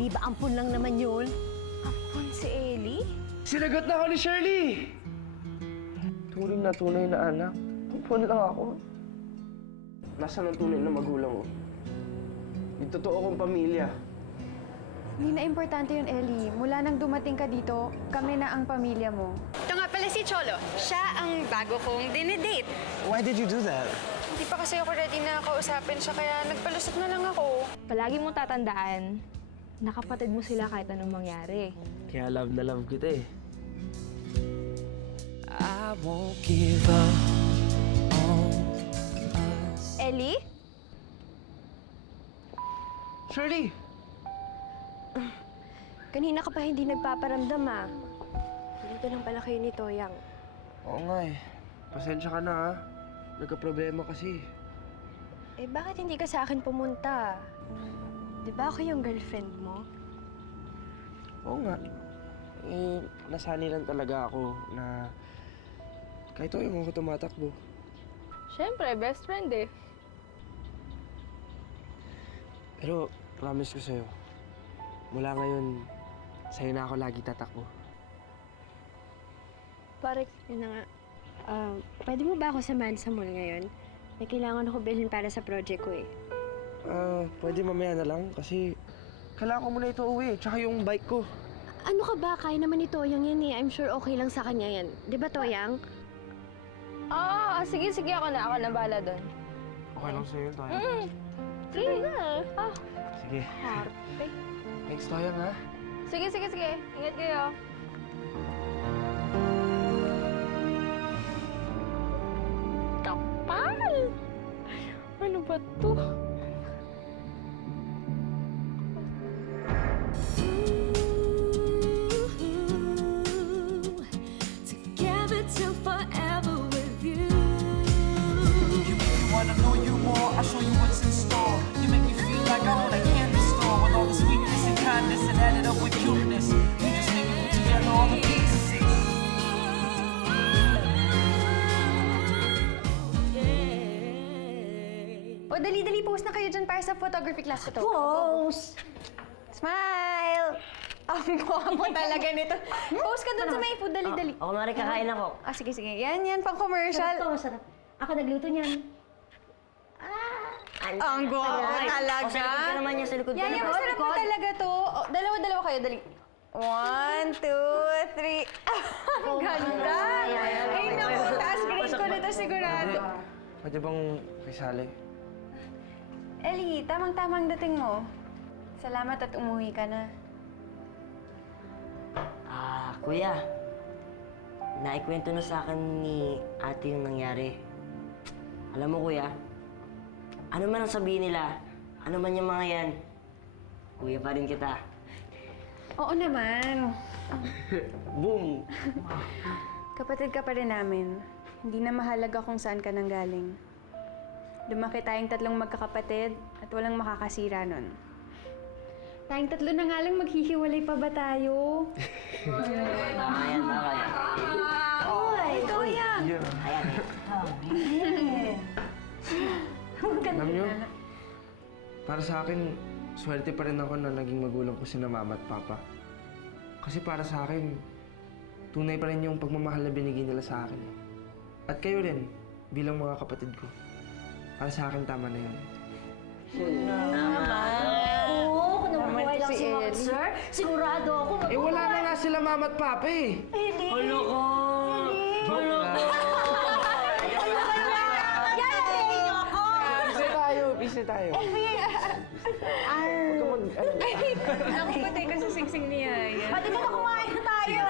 Di ba ampun lang naman yun? Ampun si Ellie? Sinagot na ako ni Shirley! Tunay na anak. Ampun lang ako. Nasaan ang tunay na magulang ko? Yung totoo kong pamilya. Hindi na importante yun, Ellie. Mula nang dumating ka dito, kami na ang pamilya mo. Ito nga pala si Cholo. Siya ang bago kong dinedate. Why did you do that? Hindi pa kasi ako ready na kausapin siya, kaya nagpalusot na lang ako. Palagi mong tatandaan, nakapatid mo sila kahit anong mangyari. Kaya love na love kita eh. I won't give up on us. Ellie? Shirley! Kanina ka pa hindi nagpaparamdam ah. Dito lang pala kayo ni Toyang. Oo nga eh. Pasensya ka na ha. Nagka-problema kasi. Eh bakit hindi ka sa akin pumunta? Di ba ako yung girlfriend mo? Oo nga. Eh, nasanay lang talaga ako na kahit ako ako tumatakbo. Siyempre, best friend eh. Pero promise ko sa'yo, mula ngayon, sa'yo na ako lagi tatakbo. Pare, yun na nga. Pwede mo ba ako samahan sa mall ngayon? May kailangan ako bilhin para sa project ko eh. Pwede mamaya na lang kasi kailangan ko muna ito uwi, tsaka yung bike ko. Ano ka ba? Kaya naman ni Toyang yan eh. I'm sure okay lang sa kanya yan. Di ba, Toyang? Sige, ako na bahala doon. Okay lang sa'yo, Toyang? Sige na. Sige. Arte. Thanks, Toyang, ha? Sige. Ingat kayo. Kapal! Ano ba to? Together till forever with you. You make me wanna know you more. I'll show you what's in store. You make me feel like I'm on a candy store with all the sweetness and kindness and added up with cuteness. You just make me put together all the pieces. O, dali-dali post na kayo dyan para sa photography class ko to. Pose! Smile! Ang gwapo talaga nito. Post ka dun sa may food, dali-dali. Ako nga rin kakain ako. Sige. Yan, pang commercial. Sarap to, masarap. Ako nagluto niyan. Ang gwapo talaga. O, sa likod ka naman niya, sa likod ka Yan, naman. masarap na talaga to. O, dalawa-dalawa kayo, dali. 1, 2, 3. Ang ganda! Ay, naku, taas grade ko nito sigurado. Pwede bang kisali? Ellie, tamang-tamang dating mo. Salamat at umuwi ka na. Kuya. Naikwento na sa akin ni ate yung nangyari. Alam mo, kuya, ano man ang sabihin nila, ano man yung mga yan, kuya pa rin kita. Oo naman. Boom! Kapatid ka pa rin namin. Hindi na mahalaga kung saan ka nanggaling. Lumaki tayong tatlong magkakapatid at walang makakasira nun. Tayong tatlo na nga lang, maghihiwalay pa ba tayo? Tama yan. Ito yan! Alam niyo, para sa akin, swerte pa rin ako na naging magulang ko sina mama at papa. Kasi para sa akin, tunay pa rin yung pagmamahal na binigay nila sa akin. At kayo rin, bilang mga kapatid ko. Para sa akin, tama na yun. Oo, kung nabubuhay lang si Mama, Ellie. sir, sigurado ako Eh, wala na nga sila mama at papa eh! Hello ko! Joke lang. Busy tayo. Ako patay ka sa singsing niya. Pati ba kumain na tayo?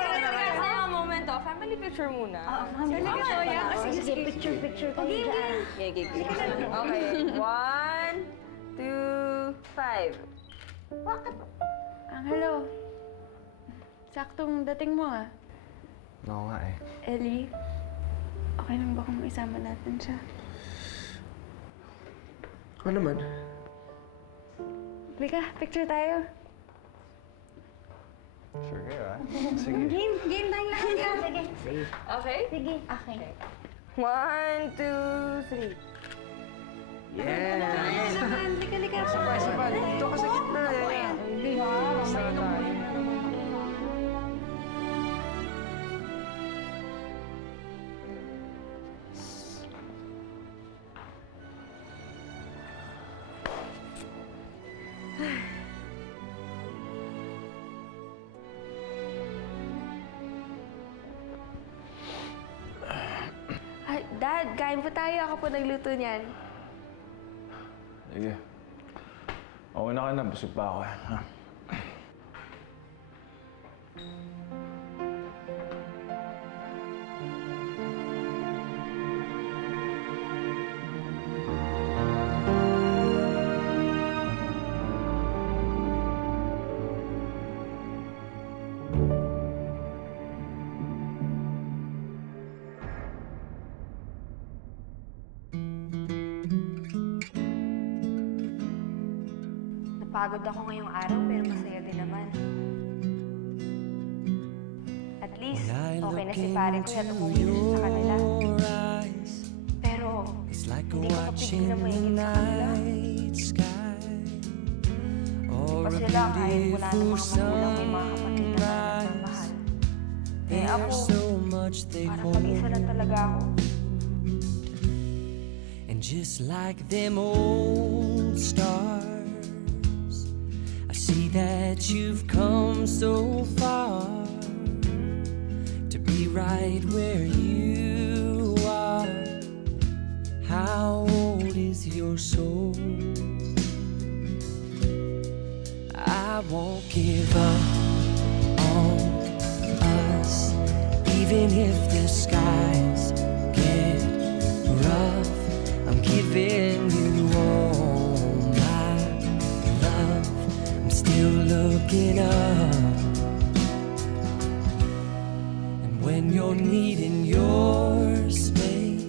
Momento, family picture muna. Talaga siya yan. Sige, picture kayo dyan. Okay, 1, 2, 5. Hello. Saktong dating mo ah. Oo nga eh. Ellie, okay lang ba kung isama natin siya? Ano naman? Bika, picture tayo. Sure kayo ah. Sige. Game time lang yan. Sige. Okay? Sige. Okay. 1, 2, 3. Yes! Lika. Isa pa. Dito ka sa gitna. Hindi. Basta na tayo. Ay, Dad, kain po tayo. Ako po nagluto niyan. Sige. Okay na ka na, busog pa ako. Ha? Napagod ako ngayong araw pero masaya din naman. At least, okay na si pare ko at umuwi na siya sa kanila. Pero, hindi ko kapigil na maingit sa kanila. Hindi pa sila kahit wala na mga magulang may mga kapatid na nagmamahal. Eh ako, parang pag-isa lang talaga ako. And just like them old stars, I see that you've come so far to be right where you are. How old is your soul? I won't give up on us, even if the skies get rough. I'm giving you all my love. I'm still looking up. And when you're needing your space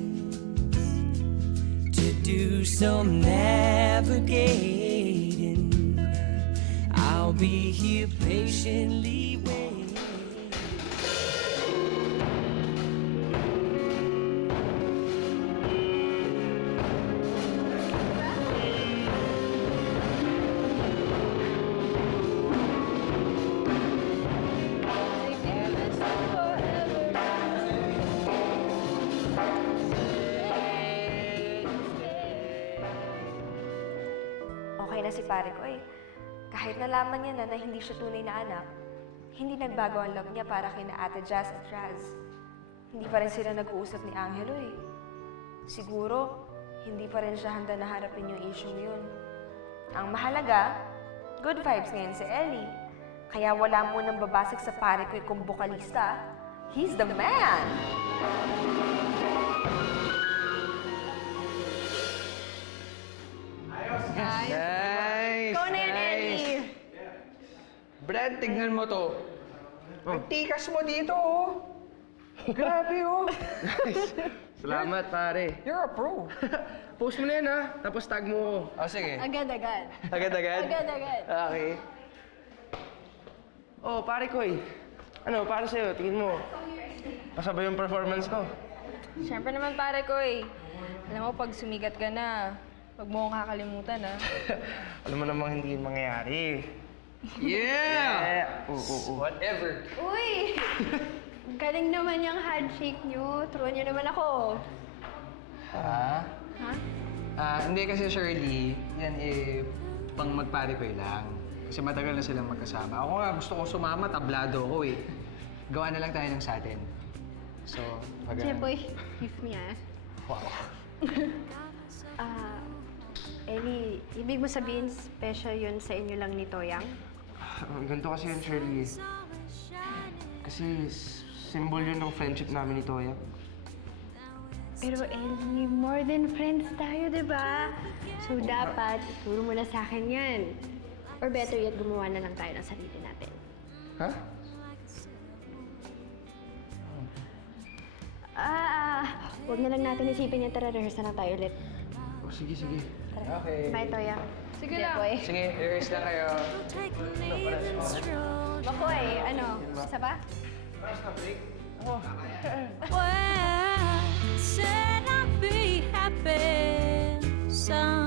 to do some navigating, I'll be here patiently waiting. Okay na si pare ko eh. Kahit nalaman niya na hindi siya tunay na anak, hindi nagbago ang love niya para kina Ate Jazz at Raz. Hindi pa rin sila nag-uusap ni Angelo eh. Siguro, hindi pa rin siya handa na harapin yung issue yun. Ang mahalaga, good vibes ngayon si Ellie. Kaya wala mo nang babasag sa pare ko kung bokalista. He's the man! Nice! Ikaw na yan, Ellie! Brad, tignan mo to. Ang tikas mo dito, oh. Grabe, oh. Salamat, pare. You're a pro. Post mo na yan, ha? Tapos tag mo ko. Oh, sige. Agad-agad. Agad-agad? Agad-agad. Okay. Oh, pare ko eh. Ano, para sa'yo, tingin mo. Pasabay yung performance ko. Siyempre naman pare ko eh. Alam mo, pag sumigat ka na, huwag mo akong kakalimutan ah. Alam mo namang hindi yun mangyayari. Yeah! Whatever. Uy! Galing naman yung handshake nyo. Turuan nyo naman ako. Ha? Ha? Hindi kasi Shirley, yan eh, pang magpare ko lang. Kasi matagal na silang magkasama. Ako nga, gusto ko sumama, tablado ako eh. Gawa na lang tayo ng sa atin. So, Jeboy, kiss me ah. Wow. Ellie, ibig mo sabihin special yun sa inyo lang ni Toyang? Ganito kasi yun, Shirley. Kasi symbol yun ng friendship namin ni Toya. Pero Ellie, more than friends tayo, di ba? So dapat, ituro mo na sa akin yan. Or better yet, gumawa na lang tayo ng sarili natin. Ha? Huwag na lang natin isipin yung tara, rehearse na lang tayo ulit. Oh, sige, sige. Okay. Bye, Toyang. Sige lang. Jeboy. Sige, rehearse lang kayo. take me this road. Makoy, ano? Isa ba? Well, said I'd be happy. Some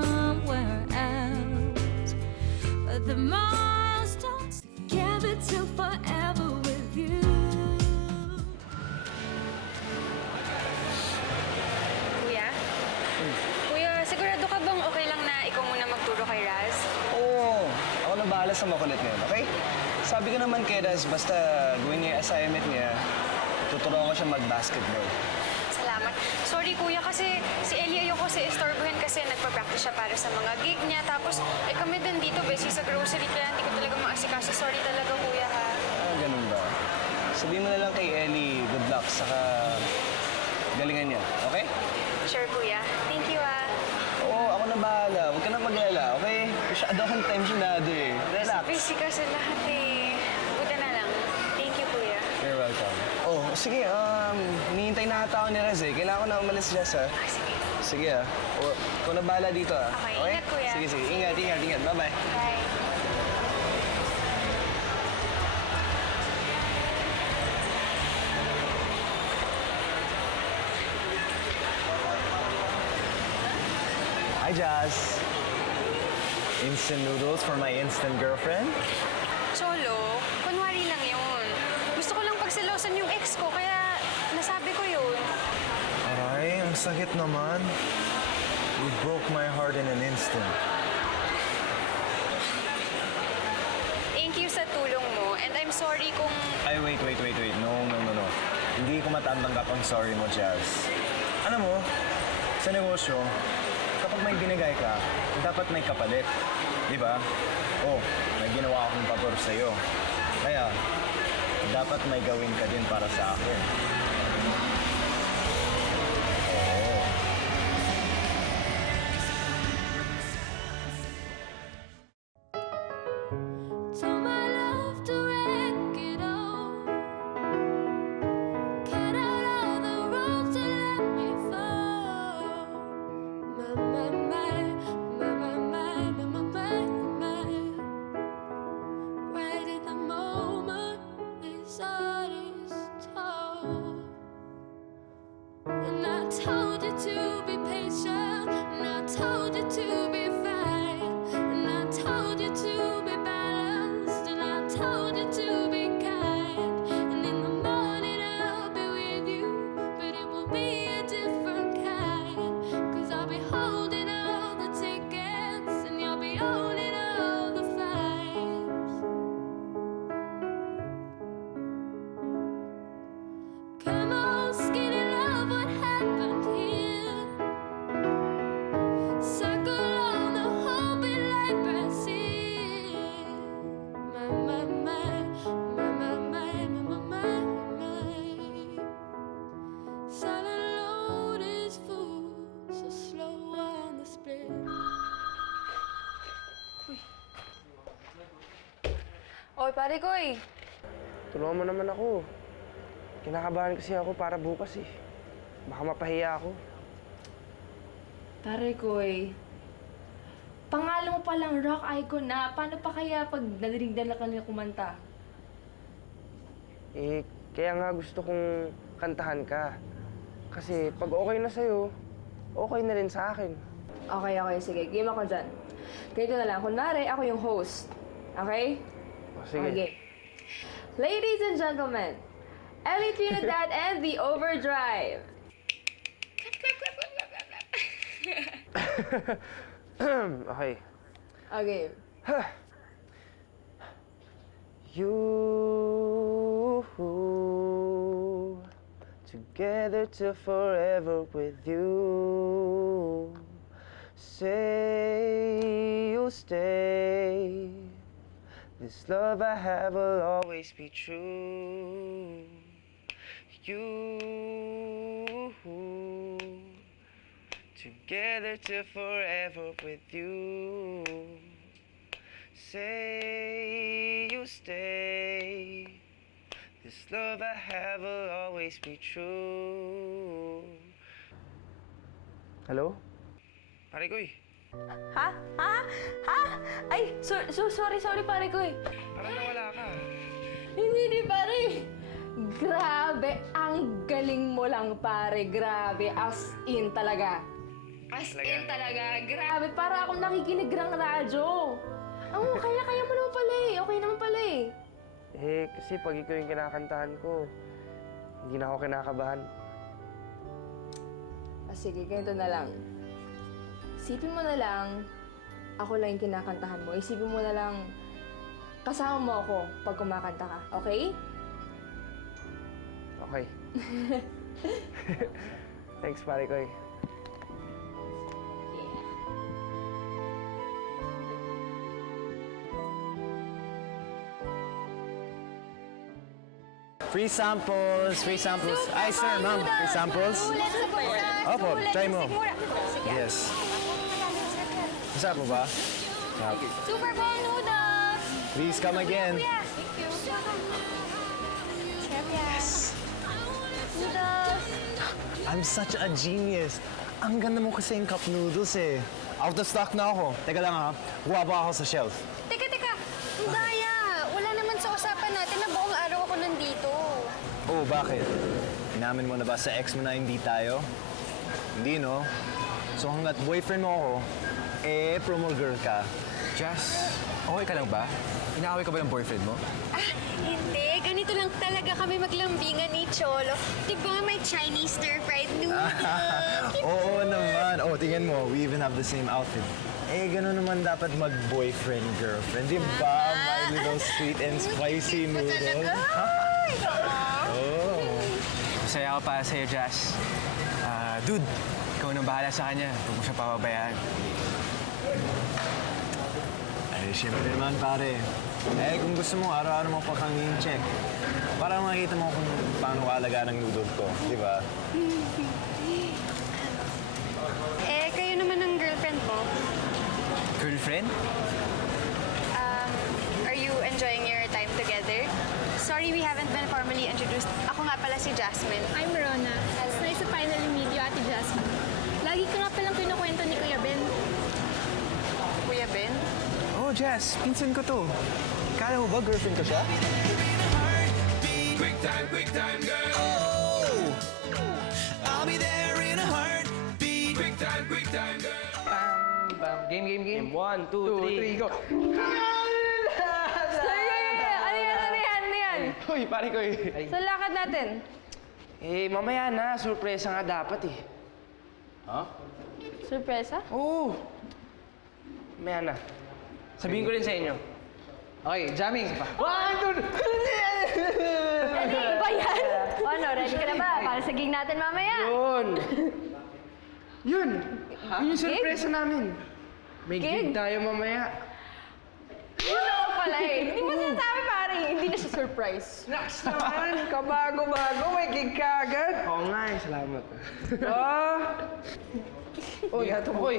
basta makulit ngayon, okay? Sabi ko naman kay Raz, basta gawin niya yung assignment niya, tuturuan ko siya mag-basketball. Salamat. Sorry kuya kasi si Ellie ayoko kasi istorbohin kasi nagpa-practice siya para sa mga gig niya. Tapos kami din dito busy sa grocery kaya hindi ko talaga maasikaso. Sorry talaga kuya ha. Ah, ganun ba? Sabihin mo na lang kay Ellie, good luck, saka galingan niya, okay? Sure kuya. Thank you ha. Oo, ako na bahala. Huwag ka na mag-alala, okay? Masyado akong tensionado eh. Relax. Busy kasi lahat eh. Buta na lang. Thank you kuya. You're welcome. Oh, sige, hinihintay na ata ako ni Rez eh. Kailangan ko na umalis, Jess, ha? Sige. Sige, ah. O, ikaw na bahala dito, ah. Okay, ingat, kuya. Sige, sige. Ingat, ingat, ingat. Bye-bye. Bye. Hi, Jazz. Instant noodles for my instant girlfriend? Cholo, kunwari lang yun. Gusto ko lang pagsilosan yung ex ko, kaya nasabi ko yun. Aray, ang sakit naman. You broke my heart in an instant. Thank you sa tulong mo, and I'm sorry kung... Ay, wait. No. Hindi ko matanggap ang sorry mo, Jazz. Alam mo, sa negosyo, kapag may binigay ka, dapat may kapalit. Di ba? Oh, may ginawa akong pabor sa'yo. Kaya, dapat may gawin ka din para sa akin. Oo. Tell my love to wreck it all. Cut out all the ropes and let me fall. My. Right at the moment, this heart is torn. And I told you to be patient, and I told you to be fine, and I told you to be balanced, and I told you to be kind. And in the morning I'll be with you, but it will be a different kind. 'Cause I'll be holding all the tickets, and you'll be owning all the flights. Come on, skinny love, what happened here? Circle on the whole bit like Brazil. My. Silent load is full, so slow on the split. Oy, pare ko eh. Tulungan mo naman ako. Kinakabahan kasi ako para bukas eh. Baka mapahiya ako. Pare ko eh. Pangalan mo palang rock icon na. Paano pa kaya pag nadinig na kanila kumanta? Eh, kaya nga gusto kong kantahan ka. Kasi pag okay na sa'yo, okay na rin sa akin. Okay. Sige, game ako dyan. Ganito na lang. Kunwari, ako yung host. Okay? O, sige. Okay. Ladies and gentlemen, Ellie Trinidad and the Overdrive. Okay. Okay. You together till forever with you. Say you'll stay. This love I have will always be true. You together till forever with you. Say you stay. This love I have will always be true. Hello? Pare ko eh. Ha? Ay, sorry pare ko eh. Parang nawala ka. Hindi pare. Grabe, ang galing mo lang pare. Grabe, as in talaga. As in talaga. Grabe, para akong nakikinig ng radyo. Kaya mo naman pala eh. Okay naman pala eh. Eh, kasi pag ikaw yung kinakantahan ko, hindi na ako kinakabahan. Sige, ganito na lang. Isipin mo na lang, ako lang yung kinakantahan mo. Isipin mo na lang, kasama mo ako pag kumakanta ka, okay? Okay. Thanks, pare ko. Free samples, free samples. Ay, sir, ma'am, free samples. Opo, try mo. Yes. Masarap mo ba? Sarap. Super Bowl noodles! Please come again. Thank you. Yes. Noodles! I'm such a genius. Ang ganda mo kasi yung cup noodles eh. Out of stock na ako. Teka lang ha, kuha pa ako sa shelf. Teka, ang daya! Wala naman sa usapan natin na buong araw ako nandito. Oh, bakit? Inamin mo na ba sa ex mo na hindi tayo? Hindi, no? So hanggat boyfriend mo ako, promo girl ka. Jazz, okay ka lang ba? Inaaway ka ba ng boyfriend mo? Hindi. Ganito lang talaga kami maglambingan ni Cholo. Diba may Chinese stir-fried noodles? Oo naman. Oh, tingnan mo, we even have the same outfit. Ganun naman dapat mag-boyfriend, girlfriend. Di ba? My little sweet and spicy noodles. Oh. Masaya ako para sa'yo, Jazz. Dude, ikaw nang bahala sa kanya. Huwag mo siya papabayaan. Ay, siyempre naman, pare. Kung gusto mo, araw-araw mo pakangin check. Para makita mo kung paano kaalaga ng noodle ko. Di ba? Kayo naman ang girlfriend mo. Girlfriend? Are you enjoying your time together? Sorry, we haven't been formally introduced. Ako nga pala si Jasmine. I'm Rona. It's nice to finally meet you, Ate Jasmine. Lagi ko nga palang kinukwento ni Kuya Ben. Kuya Ben? Oh, Jazz, pinsan ko to. Kala mo ba girlfriend ko siya? Quick time, girl. Oh, I'll be there in a heartbeat. Quick time, girl. Game. 1, 2, 3, go. Ano yan? Hoy, pare ko Sa lakad natin. mamaya na. Surpresa nga dapat eh. Surpresa? Oo. Mamaya na. Sabihin ko rin sa inyo. Okay, jamming. 1, 2, Ready ba yan? O ano, ready ka na ba? Para sa gig natin mamaya. Yun! Yun yung surpresa namin. May gig tayo mamaya. Yun ako pala eh. Hindi mo sinasabi pare. Hindi na siya surprise. Next naman! Kabago-bago, may gig ka agad. Oo nga eh, salamat. Uy, Hoy!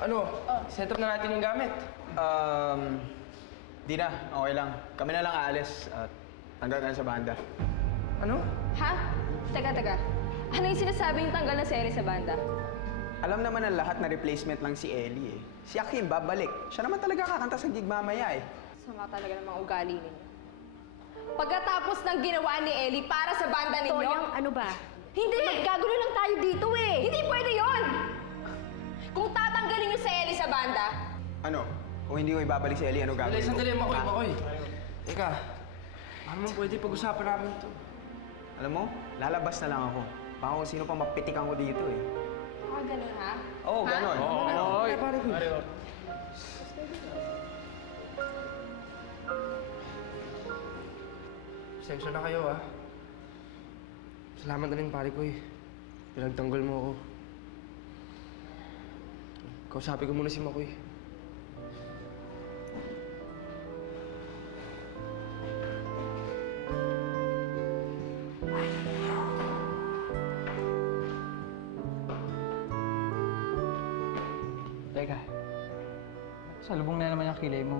Ano? Set up na natin yung gamit. Di na. Okay lang. Kami na lang aalis at tanggal ka na sa banda. Ano? Ha? Teka. Ano yung sinasabing tanggal na seri sa banda? Alam naman ng lahat na replacement lang si Ellie eh. Si Akim babalik. Siya naman talaga kakanta sa gig mamaya eh. Sama talaga ng mga ugali ninyo. Pagkatapos ng ginawa ni Ellie para sa banda ninyo... Toyang, ano ba? Hindi! Magkagulo lang tayo dito eh. Hindi pwede yon! Kung tatanggalin niyo si Ellie sa banda, Ano? Kung hindi ko ibabalik si Ellie, ano gagawin ko? Sandali, Makoy. Teka, paano mo pwede pag-usapan namin ito? Alam mo, lalabas na lang ako. Baka kung sino pa mapitikan ko dito eh. ganun ha? Oo, ganon. Oy, pare ko. Pasensya na kayo ah. Salamat na rin pare ko eh. Pinagtanggol mo ako. Kausapin ko muna si Makoy. Teka, salubong na naman yung kilay mo.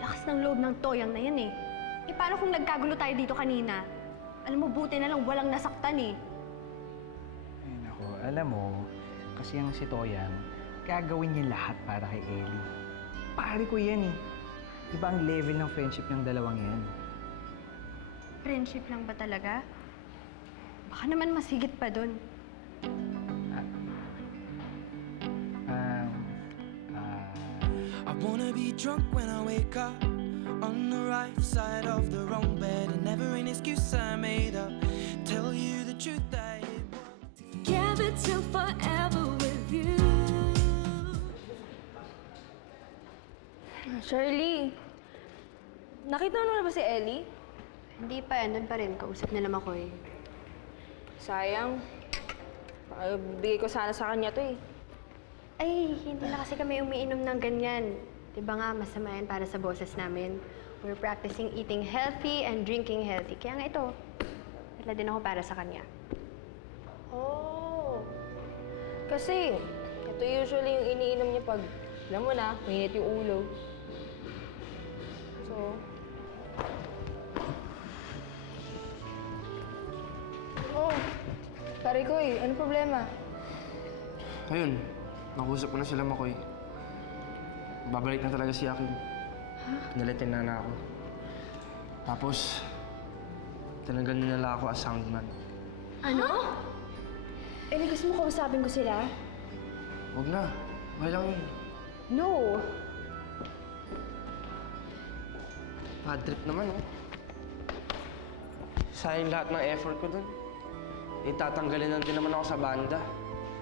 Lakas ng loob ng toyang na yan eh. Eh paano kung nagkagulo tayo dito kanina? Alam mo, buti na lang walang nasaktan eh. Ay nako, alam mo, kasi ang si Toyang, gagawin niya lahat para kay Ellie. Pare ko yan eh. Iba ang level ng friendship ng dalawang yan. Friendship lang ba talaga? Baka naman mas higit pa dun. I wanna be drunk when I wake up on the right side of the wrong bed, and never an excuse I made up. Tell you the truth that it was Together till forever with you. Shirley, nakita mo na ba si Ellie? Hindi pa, andun pa rin. Kausap na naman ko eh. Sayang. Bigay ko sana sa kanya to eh. Ay, hindi na kasi kami umiinom ng ganyan. Diba nga, masama yan para sa boses namin. We're practicing eating healthy and drinking healthy. Kaya nga ito, wala din ako para sa kanya. Oh. Kasi, ito usually yung iniinom niya pag, alam mo na, mainit yung ulo. So, oh, pare ko eh, ano problema? Ayun, nakusap ko na sila Makoy. Babalik na talaga si Akin. Pinalitin na ako. Tapos, tinanggal nila ako as soundman. Ano? Eh, gusto mo kausapin ko sila? Huwag na. Okay lang yun. No. Bad trip naman, oh. Sayang lahat ng effort ko dun. Itatanggalin lang din naman ako sa banda.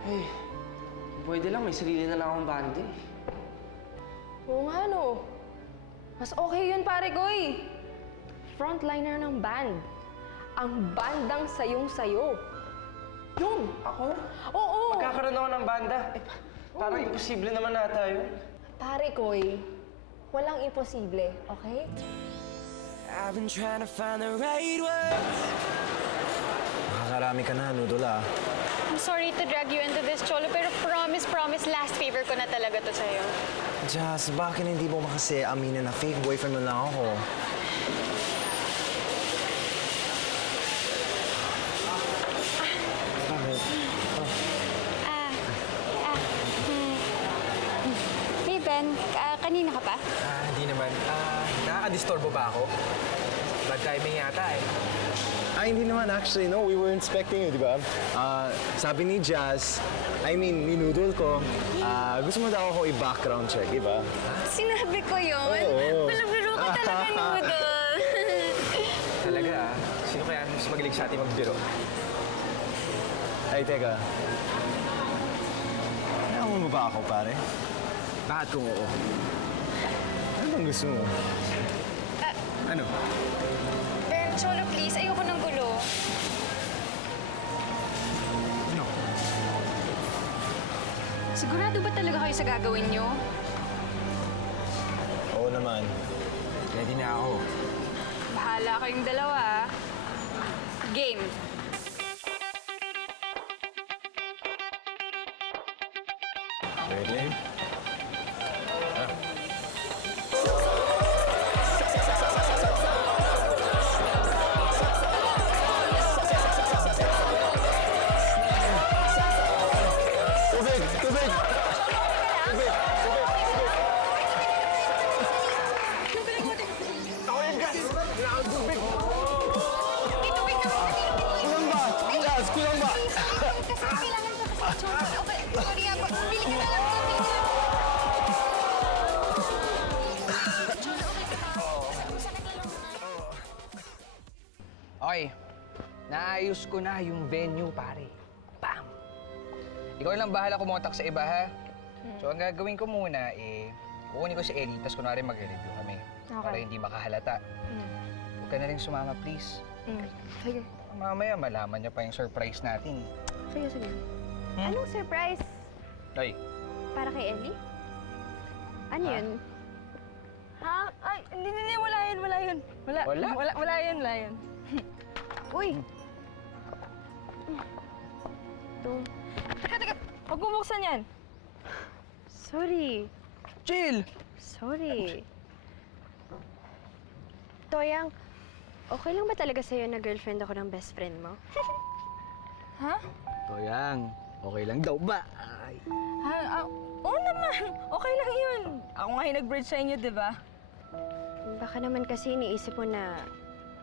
Hey, pwede lang, may sarili na lang akong banda eh. Oo nga no. Mas okay yun pare ko eh. Frontliner ng band. Ang bandang sayong-sayo. Yun! Ako? Oo! Magkakaroon ako ng banda. Eh, parang imposible naman nata yun. Pare ko eh, walang imposible, okay? I've been trying to find the right words. Makakarami ka na, Noodle ah. I'm sorry to drag you into this, Cholo, pero promise, last favor ko na talaga to sa'yo. Jazz, bakit hindi mo kasi aminin na fake boyfriend mo lang ako? Bakit? Hey, Ben, kanina ka pa? Hindi naman. Nakaka-disturbo ba ako? Bad timing yata eh. Hindi naman actually, no. We were inspecting you, di ba? Sabi ni Jazz, ni Noodle ko, gusto mo daw ako i-background check, di ba? Sinabi ko yun? Oo. Palabiro ka talaga, Noodle. Talaga Sino kaya mas magaling sa ating magbiro? Ay, teka. Kailangan mo ba ako, pare? Bakit kung oo? Ano bang gusto mo? Ano? Ben, Cholo, please, ayoko ng gulo. Ano? Sigurado ba talaga kayo sa gagawin nyo? Oo naman. Ready na ako. Bahala kayong dalawa, ah. Game. Ready? Tubig! Tubig! Tubig! Ako yung gas! Kailangan tubig! Kulang ba? Jazz, kulang ba? Kasi kailangan ko kasi, Cholo. Okay, sorry nga po. Bili ka na lang tubig. Okay, naayos ko na yung venue, pare. Bam! Ikaw lang bahala kumontak sa iba, ha? So, ang gagawin ko muna, kukunin ko si Ellie, tapos kunwari mag-review kami. Para hindi makahalata. Huwag ka na rin sumama, please. Sige. Mamaya, malaman niya pa yung surprise natin. Sige. Anong surprise? Ay, Para kay Ellie? Ano yun? Ha? Ay, hindi, wala yun. Wala? Wala yun. Uy! Teka. Huwag mo buksan yan. Sorry. chill! Sorry. Toyang, okay lang ba talaga sa'yo na girlfriend ako ng best friend mo? Ha? Toyang, okay lang daw ba? Ay. Oo naman. Okay lang yun. Ako nga yung nag-bridge sa inyo, di ba? Baka naman kasi iniisip mo na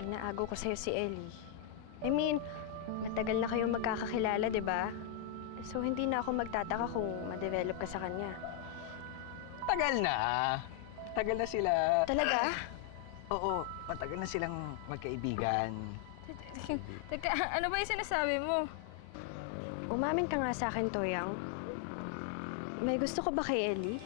inaago ko sa'yo si Ellie. I mean, matagal na kayong magkakakilala, di ba? So, hindi na ako magtataka kung ma-develop ka sa kanya. Tagal na. Tagal na sila. Talaga? Oo, matagal na silang magkaibigan. Teka, ano ba yung sinasabi mo? Umamin ka nga sa akin, Toyang. May gusto ko ba kay Ellie?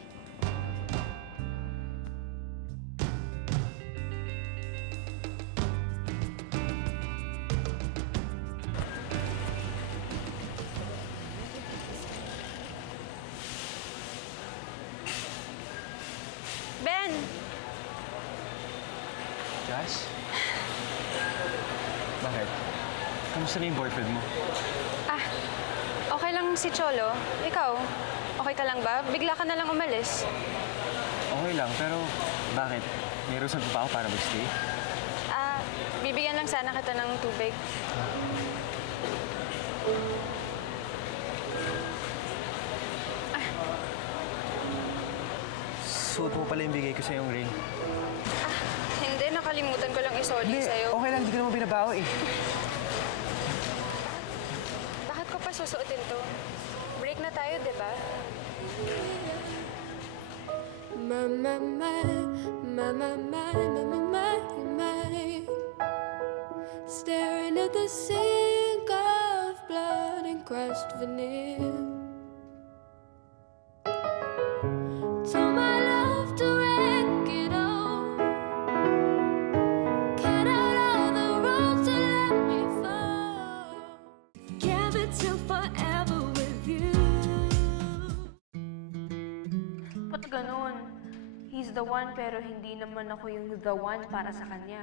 Kamusta na yung boyfriend mo? Ah, okay lang si Cholo. Ikaw, okay ka lang ba? Bigla ka na lang umalis. Okay lang, pero bakit? May reason pa ako para mag-stay? Ah, bibigyan lang sana kita ng tubig. Suot mo pala yung bigay ko sa yung ring. Hindi, nakalimutan ko lang isoli sa'yo. Okay lang, hindi ko naman binabawa eh. Bakit ko pa susuotin to? Break na tayo, di ba? My, my, my, my, my, my, my, my, my. Staring at the sink of blood and crushed veneer. Told my love to wreck it all. Cut out all the roads to let me fall. Together till forever with you. Ba't ganun? He's the one pero hindi naman ako yung the one para sa kanya.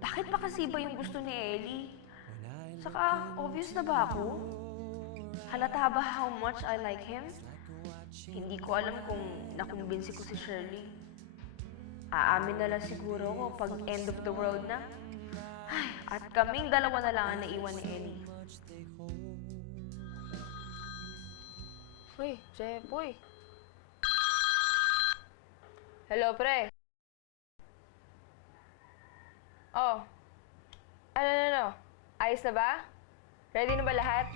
Bakit pa kasi ba yung gusto ni Ellie? Saka, obvious na ba ako? Halata ba how much I like him? Hindi ko alam kung nakumbinsi ko si Shirley. Aamin na lang siguro ako pag end of the world na. Ay, at kaming dalawa na lang ang naiwan ni Ellie. Uy, Jepoy. Hello, pre. Oh. Ano? Ayos na ba? Ready na ba lahat?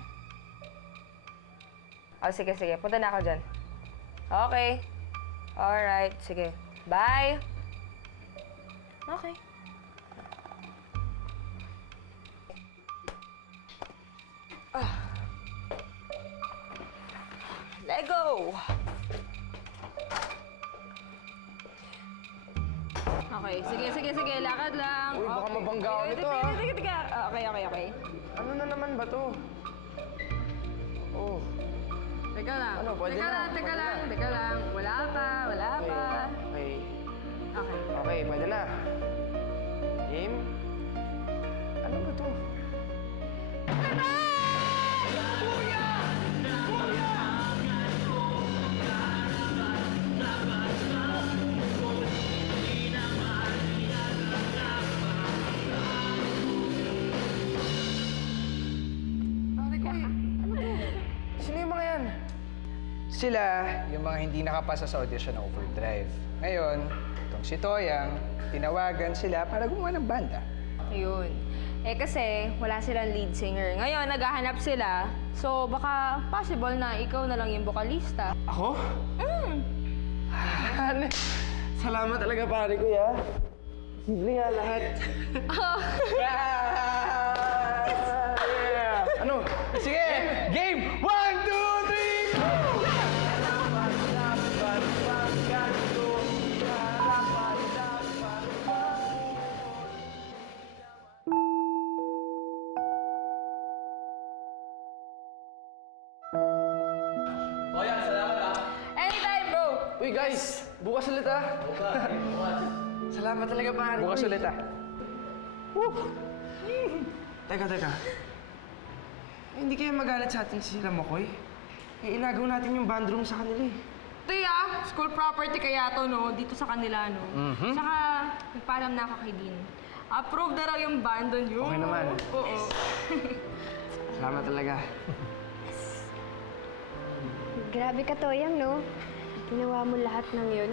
Oh, sige. Punta na ako dyan. Okay. Alright, sige. Bye! Okay. Let go! Okay, sige. Lakad lang. Uy, baka mabangga ako nito, ah. Teka. Okay. Ano na naman ba to? Oh, Teka lang. Ano, pwede na? Teka lang. Wala pa. okay. Okay. Okay, pwede na. Game? Ano ba to? Sino yung mga yan? Sila, yung mga hindi nakapasa sa audition ng Overdrive. Ngayon, itong si Toyang, tinawagan sila para gumawa ng banda. Ayun. Kasi wala silang lead singer. Ngayon, naghahanap sila. So, baka possible na ikaw na lang yung vokalista. Ako? Salamat talaga, pare ko, ya. Simple nga lahat. Ano? Sige! Game! 1, 2, 3, go! Anytime, bro! Uy, guys! Bukas ulit, ah. Salamat talaga, pare ko. Bukas ulit, ah. Teka. Hindi kayo magalit sa atin si Makoy. Inagaw natin yung bandroom sa kanila eh. Tiya, school property kaya to, no? Dito sa kanila, no? Saka, nagpaalam na ako kay Dean. Approve na raw yung band doon yun. Okay naman. Oo. Salamat talaga. Grabe ka, Toyang, no? Ginawa mo lahat ng yun.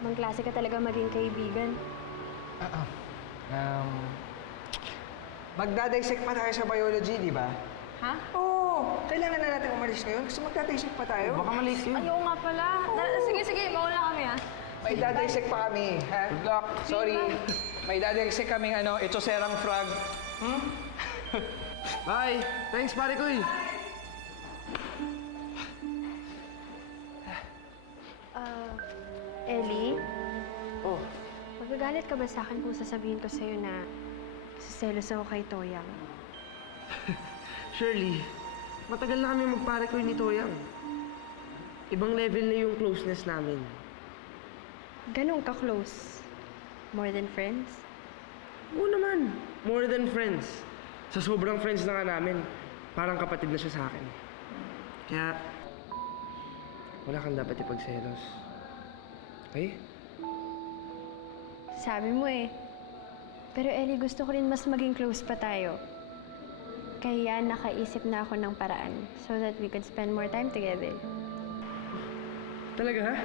Ibang klase ka talaga maging kaibigan. Magdadissect pa tayo sa biology, di ba? Ha? Oo! Kailangan na natin umalis ngayon kasi magdadissect pa tayo. Baka mali yun. Ayaw nga pala. Sige, mauna kami, ha? May dadissect pa kami, ha? Good luck. Sorry. May dadissect kaming ito serang frog. Bye! Thanks, pare ko eh. Ellie, Oh, magagalit ka ba sa akin kung sasabihin ko sa'yo na siselos ako kay Toyang? Shirley, matagal na kami magpare ko ni Toyang. Ibang level na yung closeness namin. Ganun ka-close? More than friends? Oo naman, more than friends. Sa sobrang friends na nga namin, parang kapatid na siya sa akin. Kaya, wala kang dapat ipagselos. Okay? Sabi mo eh. Pero Ellie, gusto ko rin mas maging close pa tayo. Kaya nakaisip na ako ng paraan so that we could spend more time together. Talaga, ha?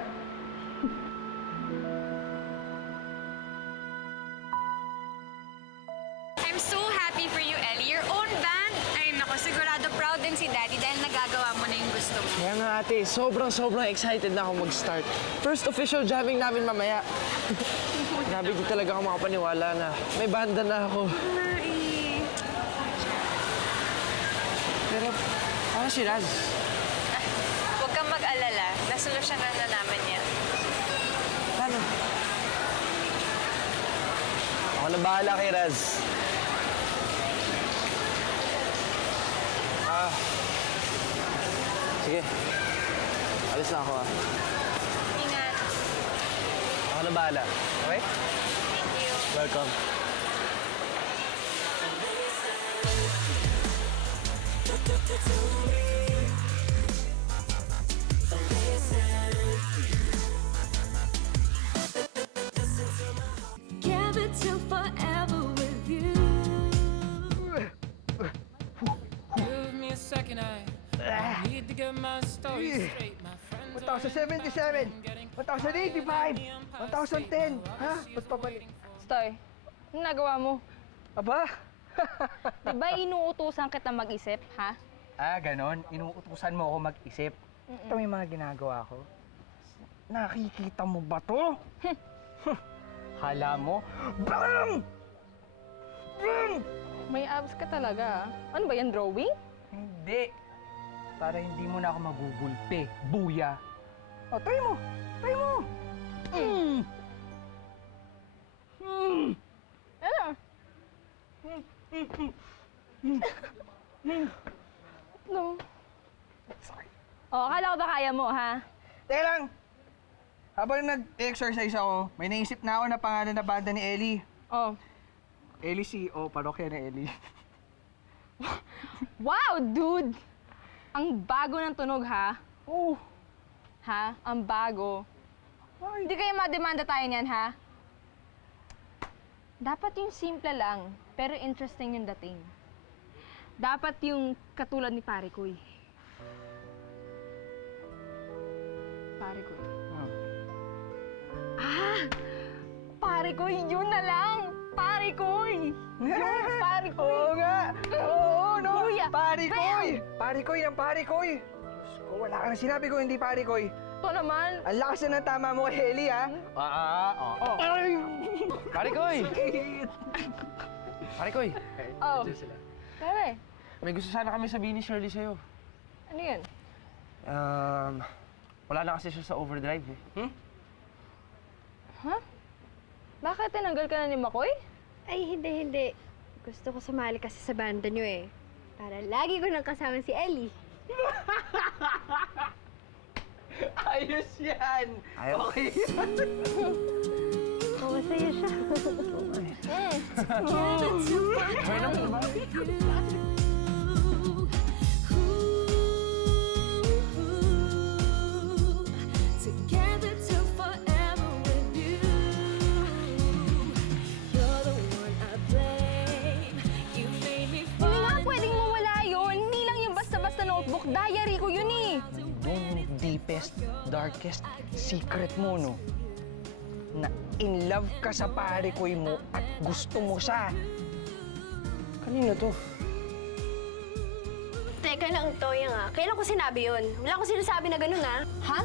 I'm so happy for you, Ellie. Your own band. Ay, naku, sigurado proud din si Daddy dahil nagagawa mo na yung gusto mo. Kaya nga ate, sobrang excited na ako mag-start. First official jamming namin mamaya. Grabe, di talaga ako makapaniwala na may banda na ako. Pero, ano si Raz? Huwag kang mag-alala. Nasolusyonan na namin yan. Paano? Ako na bahala kay Raz. Sige. Alis na ako, ah. Ingat. Ako na bahala. Okay? Thank you. Welcome. Give it till forever with you. Give me a second, I need to get my story straight. My friends 1,077, 1,085, 1,010. Ha? Ba't pabalik? Stoy, anong nagawa mo? Aba? Di ba inuutusan kita mag-isip, ha? Ganon. Inuutusan mo ako mag-isip. Ito yung mga ginagawa ko. Nakikita mo ba to? Hala mo? BAM! BAM! May abs ka talaga, ah. Ano ba yan, drawing? Hindi. Para hindi mo na ako magugulpi. Buya. O, try mo. Try mo. Ano? No. Sorry. Oh, akala ko ba kaya mo, ha? Teka lang. Habang nag-exercise ako, may naisip na ako na pangalan na banda ni Ellie. Oh. Ellie C.O. Parokya na Ellie. Wow, dude! Ang bago ng tunog, ha? Oh. Ha? Ang bago. Hindi kayo mademanda tayo niyan, ha? Dapat yung simple lang, pero interesting yung dating. Dapat yung katulad ni Pare Koy. Pare Koy. Ah! Pare Koy, yun na lang! Pare Koy! Yun, Pare Koy! Oo nga! Oo, no! Buya! Pare Koy! Pare Koy ng Pare Koy! Diyos ko, wala ka na sinabi ko hindi Pare Koy. Ito naman! Ang lakas na ng tama mo kay Ellie, ha? Oo. Ay! Pare Koy! Pare Koy! Oh. Pare, May gusto sana kami sabihin ni Shirley sa'yo. ano yun? Wala na kasi siya sa overdrive, eh. Ha? Bakit tinanggal ka na ni Makoy? Ay, hindi. Gusto ko sumali kasi sa banda nyo eh. Para lagi ko nang kasama si Ellie. Ayos yan! Ayos. Okay. Oh, masaya siya. Together till forever with you. You're the one I blame. You made me Hindi nga pwedeng mawala yun. Hindi lang yung basta-basta notebook. Diary ko yun eh. Yung deepest, darkest secret mo, no? Na in love ka sa Pare Koy mo at gusto mo siya. Kanino to? Teka lang, Toya nga. Kailan ko sinabi yun? Wala akong sinasabi na ganun, ha? Ha?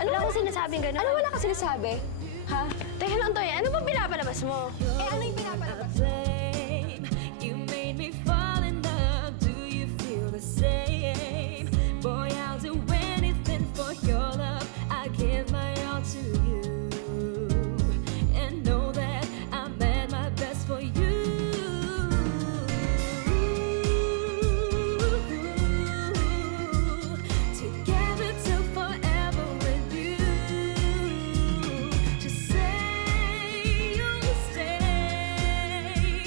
Ano wala akong sinasabi ganun? Ano wala ka sinasabi? Ha? Teka lang, Toya. Ano ba pinapalabas mo? Eh, ano yung pinapalabas? blame. You made me fall in love. Do you feel the same? Boy, I'll do anything for your love. I give my all to you. And know that I'm at my best for you. Together till forever with you. Just say you'll stay.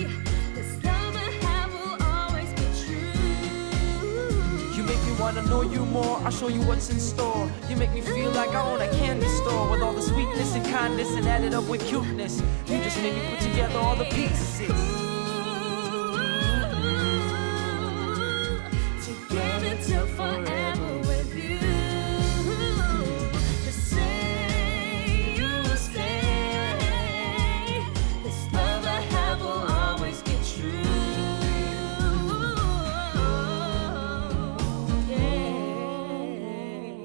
wanna know you more, I'll show you what's in store. You make me feel like I own a candy store with all the sweetness and kindness and added up with cuteness. You just make me put together all the pieces.